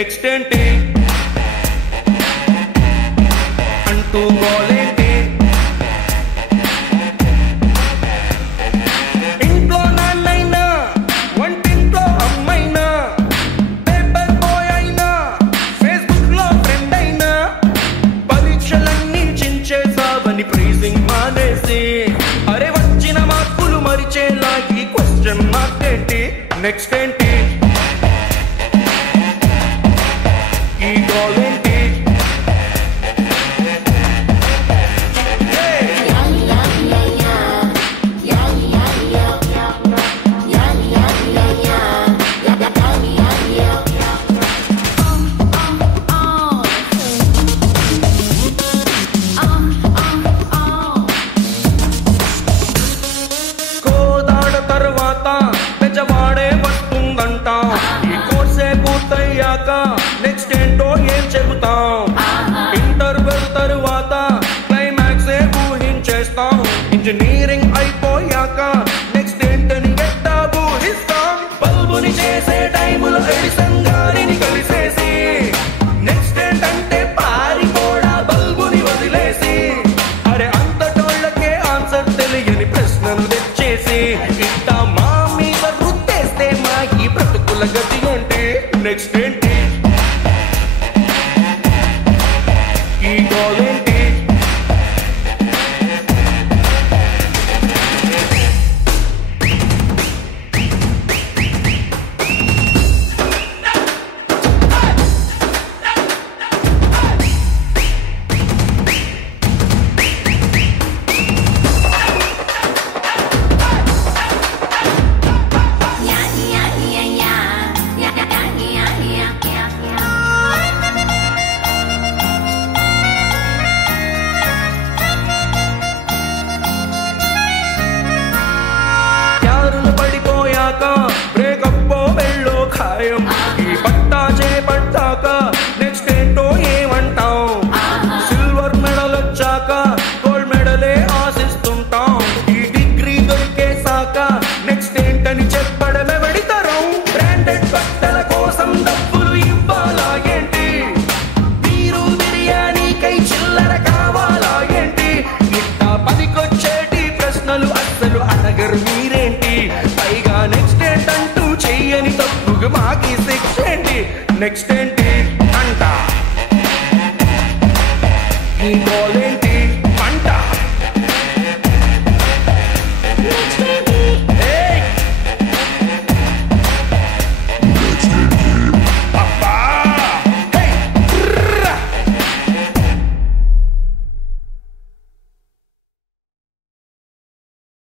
next ఏంటి అంటూ గోలేంటి ఇంట్లో నాన్నైనా వంటింట్లో అమ్మైనా పేపర్ బాయ్ అయినా ఫేస్బుక్ లో ఫ్రెండ్ అయినా పరీక్షలన్నీ చించేసావని ప్రైజింగ్ మానేసి అరే వచ్చిన మార్కులు మరిచేలా ఈ క్వశ్చన్ మార్క్ ఏంటి నెక్స్ట్ ఏంటి ఈ గోల్ ఏంటి కోదాడ తర్వాత పెద్దవాడే వస్తుందంట ఈ కోర్సే పూర్తయ్యాక నెక్స్ట్ ఏంటో ఏం చెబుతాం ఇంటర్వెల్ తరువాత క్లైమాక్సే ఊహించేస్తాం ఇంజనీరింగ్ అయిపోయాక నెక్స్ట్ ఏంటని ఎట్టా ఊహిస్తాం బల్బుని చేసే టైములో ఎడిసన్ గారిని కలిసేసి నెక్స్ట్ ఏంటంటే పారిపోడా బల్బుని వదిలేసి అరే అంతటోళ్ళకే ఆన్సర్ తెలియని ప్రశ్నలు తెచ్చేసి ఇంత మా మీద రుద్దేస్తే మా ఈ బ్రతుకుల గతి ఏంటి నెక్స్ట్ ఏంటి ఈ గోల్ ఏంటి బ్రేకప్ వెళ్ళో ఖాయం ఈ పట్టా చేపట్టాక నెక్స్ట్ ఏంటో ఏమంటాం సిల్వర్ మెడల్ వచ్చాక గోల్డ్ మెడలే ఆశిస్తుంటాం ఈ డిగ్రీ దొరికేసాక నెక్స్ట్ ఏంటని చెప్పడమే పెడతారం బ్రాండెడ్ బట్టల కోసం డబ్బులు ఇవ్వాలా ఏంటి మీరు బిర్యానీకై చిల్లర కావాలా ఏంటి ఇట్టా పదికొచ్చేటి ప్రశ్నలు అస్సలు అడగరు మీరేంటి పైగా నెక్స్ట్ ఏంటంటూ చెయ్యని తప్పుగా మాకి శిక్ష ఏంటి నెక్స్ట్ ఏంటి